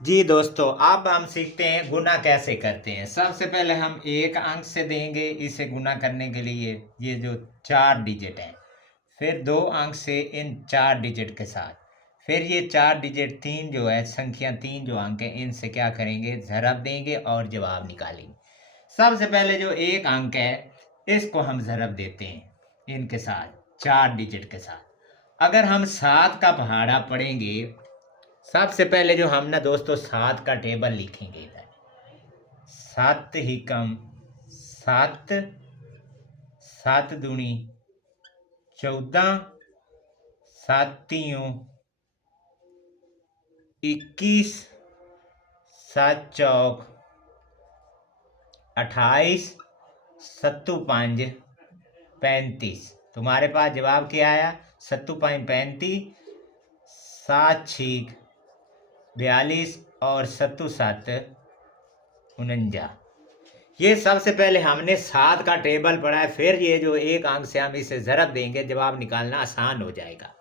जी दोस्तों, अब हम सीखते हैं गुना कैसे करते हैं। सबसे पहले हम एक अंक से देंगे, इसे गुना करने के लिए ये जो 4 डिजिट हैं। फिर 2 अंक से इन 4 डिजिट के साथ। फिर ये 4 डिजिट 3 जो है संख्या 3 जो अंक है इनसे क्या करेंगे, ज़रब देंगे और जवाब निकालेंगे। सबसे पहले जो एक अंक है इसको हम ज़रब देते हैं इनके साथ, 4 डिजिट के साथ। अगर हम 7 का पहाड़ा पढ़ेंगे, सबसे पहले जो हम ना दोस्तों 7 का टेबल लिखेंगे इधर। 7 ही कम 7, 7 दूनी 14, 7 तियों 21, 7 चौक 28, 7 5 35। तुम्हारे पास जवाब क्या आया? 7 5 35, 7 6 42 और 7 7 49। ये सबसे पहले हमने 7 का टेबल पढ़ा है। फिर ये जो एक अंक से हम इसे ज़रब देंगे, जवाब निकालना आसान हो जाएगा।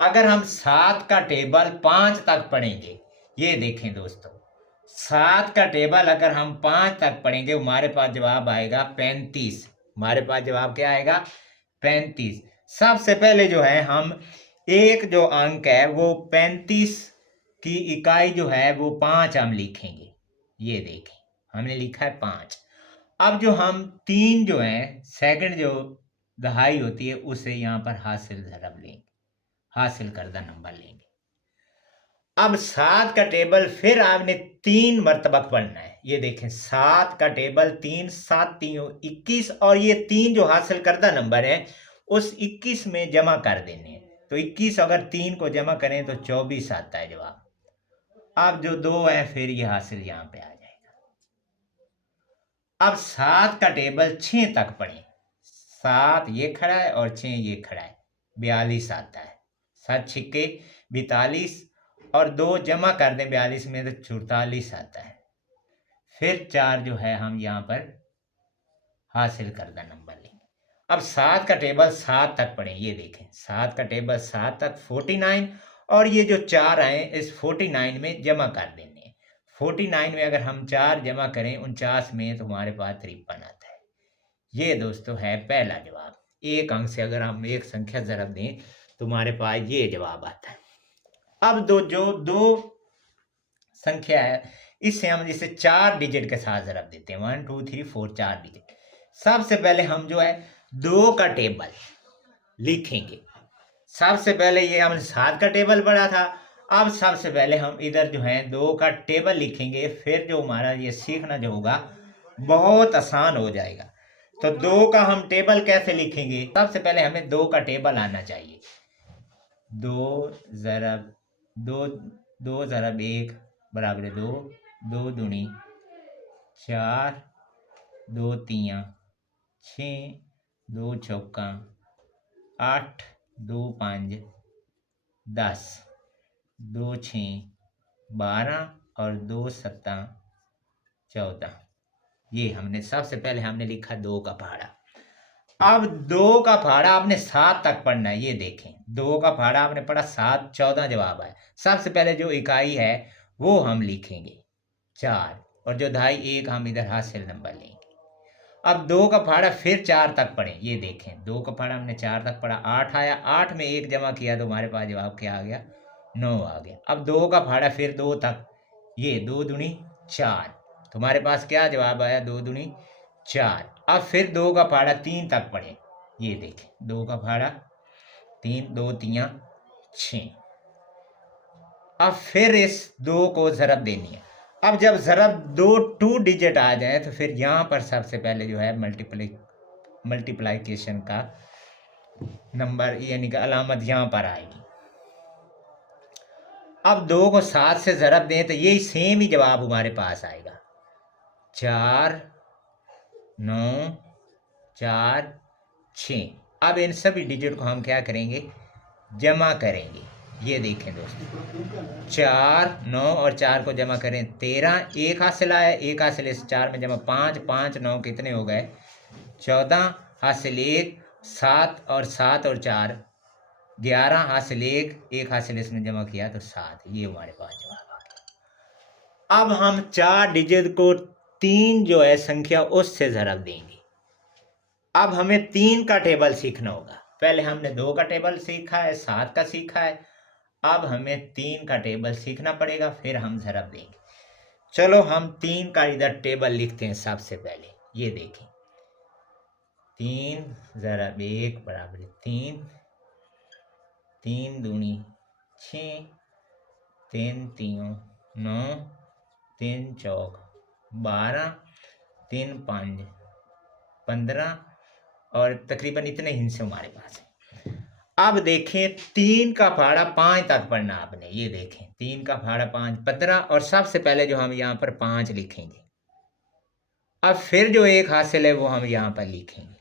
अगर हम 7 का टेबल 5 तक पढ़ेंगे, ये देखें दोस्तों, 7 का टेबल अगर हम 5 तक पढ़ेंगे हमारे पास जवाब आएगा 35। हमारे पास जवाब क्या आएगा? 35। सबसे पहले जो है हम एक जो अंक है वो 35 की इकाई जो है वो 5 हम लिखेंगे। ये देखें, हमने लिखा है 5। अब जो हम 3 जो है सेकंड जो दहाई होती है उसे यहाँ पर हासिल ज़रब लेंगे, हासिल करदा नंबर लेंगे। अब 7 का टेबल फिर आपने 3 मरतबा पढ़ना है। ये देखें 7 का टेबल 3, 7 तीयों 21 और ये 3 जो हासिल करदा नंबर है उस 21 में जमा कर देने हैं। तो 21 अगर 3 को जमा करें तो 24 आता है जवाब। अब जो 2 है फिर ये हासिल यहाँ पे आ जाएगा। अब 7 का टेबल 6 तक पढ़ें। 7 ये खड़ा है और 6 ये खड़ा है, 42 आता है। 7 छिक्के 42 और 2 जमा कर दें 42 में तो 44 आता है। फिर 4 जो है हम यहाँ पर हासिल करदा नंबर लेंगे। अब 7 का टेबल 7 तक पढ़ें। ये देखें 7 का टेबल 7 तक 49 और ये जो 4 आए इस 49 में जमा कर देने हैं। 49 में अगर हम 4 जमा करें 49 में तो हमारे पास 53 आता है। ये दोस्तों है पहला जवाब। एक अंक से अगर हम एक संख्या ज़रब दें तो हमारे पास ये जवाब आता है। अब दो संख्या है इससे हम इसे 4 डिजिट के साथ ज़रब देते हैं। 1 2 3 4 4 डिजिट। सबसे पहले हम जो है 2 का टेबल लिखेंगे। सबसे पहले ये हमने 7 का टेबल पढ़ा था। अब सबसे पहले हम इधर जो है 2 का टेबल लिखेंगे। फिर जो हमारा ये सीखना जो होगा बहुत आसान हो जाएगा। तो 2 का हम टेबल कैसे लिखेंगे? सबसे पहले हमें 2 का टेबल आना चाहिए। 2 ज़रब 2, 2 ज़रब 1 बराबर 2, 2 दूनी 4, 2 तियाँ 6, 2 चौका 8, 2 5 10, 2 6 12 और 2 7 14। ये हमने सबसे पहले हमने लिखा 2 का पहाड़ा। अब 2 का पहाड़ा आपने 7 तक पढ़ना है। ये देखें 2 का पहाड़ा आपने पढ़ा 7, 14 जवाब आया। सबसे पहले जो इकाई है वो हम लिखेंगे 4 और जो दहाई 1 हम इधर हासिल नंबर लेंगे। अब 2 का पहाड़ा फिर 4 तक पढ़ें। ये देखें 2 का पहाड़ा हमने 4 तक पढ़ा, 8 आया, 8 में 1 जमा किया तो हमारे पास जवाब क्या आ गया? 9 आ गया। अब 2 का पहाड़ा फिर 2 तक, ये 2 दूनी 4, तुम्हारे पास क्या जवाब आया? 2 दूनी 4। अब फिर 2 का पहाड़ा 3 तक पढ़ें। ये देखें 2 का पहाड़ा 3, 2 तियाँ 6। अब फिर इस 2 को ज़रब देनी है। अब जब ज़रब 2 डिजिट आ जाए तो फिर यहाँ पर सबसे पहले जो है मल्टीप्लिकेशन का नंबर यानी कि अलामत यहाँ पर आएगी। अब 2 को 7 से ज़रब दें तो यही सेम ही जवाब हमारे पास आएगा। 4 9 4 6। अब इन सभी डिजिट को हम क्या करेंगे? जमा करेंगे। ये देखें दोस्तों 4 9 और 4 को जमा करें 13, एक हासिल आया, एक हासिल इस 4 में जमा 5 5 9 कितने हो गए? 14 हासिल 1 7 और 7 और 4 11 हासिल 1 एक हासिल इसमें जमा किया तो 7। ये हमारे पास जवाब आ गया। अब हम 4 डिजिट को 3 जो है संख्या उससे ज़रब देंगे। अब हमें 3 का टेबल सीखना होगा। पहले हमने 2 का टेबल सीखा है, 7 का सीखा है। अब हमें 3 का टेबल सीखना पड़ेगा, फिर हम ज़रब देंगे। चलो हम 3 का इधर टेबल लिखते हैं। सबसे पहले ये देखें, 3 ज़रब 1 बराबर 3, 3 दूनी 6, 3 तीयों 9, 3 चौक 12, 3 5 15 और तकरीबन इतने हिस्से हमारे पास है। अब देखें 3 का फाड़ा 5 तक पढ़ना आपने। ये देखें 3 का फाड़ा 5 15 और सबसे पहले जो हम यहाँ पर 5 लिखेंगे। अब फिर जो एक हासिल है वो हम यहाँ पर लिखेंगे।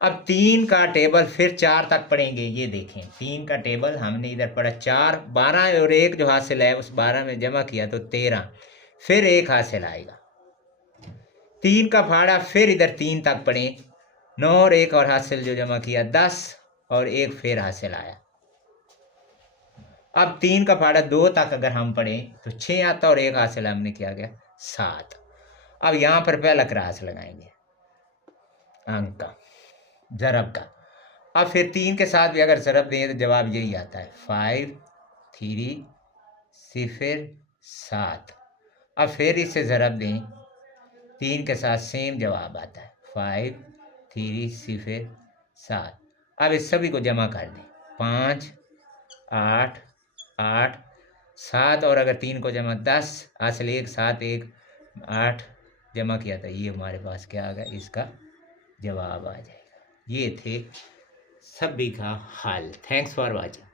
अब 3 का टेबल फिर 4 तक पढ़ेंगे। ये देखें 3 का टेबल हमने इधर पढ़ा 4, 12 और 1 जो हासिल है उस 12 में जमा किया तो 13, फिर एक हासिल आएगा। 3 का फाड़ा फिर इधर 3 तक पढ़े, 9 और 1 और हासिल जो जमा किया 10 और 1 फिर हासिल आया। अब 3 का फाड़ा 2 तक अगर हम पढ़ें तो 6 आता और 1 हासिल हमने किया गया 7। अब यहाँ पर पहला क्रॉस लगाएंगे अंक का, ज़रब का। अब फिर 3 के साथ भी अगर ज़रब दें तो जवाब यही आता है 5 3 0 7। अब फिर इससे ज़रब दें 3 के साथ सेम जवाब आता है 5 3 0 7। अब इस सभी को जमा कर दें 5 8 8 7 और अगर 3 को जमा 10 हासिल 1 7 1 8 जमा किया था। ये हमारे पास क्या आ गया, इसका जवाब आ जाएगा। ये थे सभी का हल। Thanks for watching.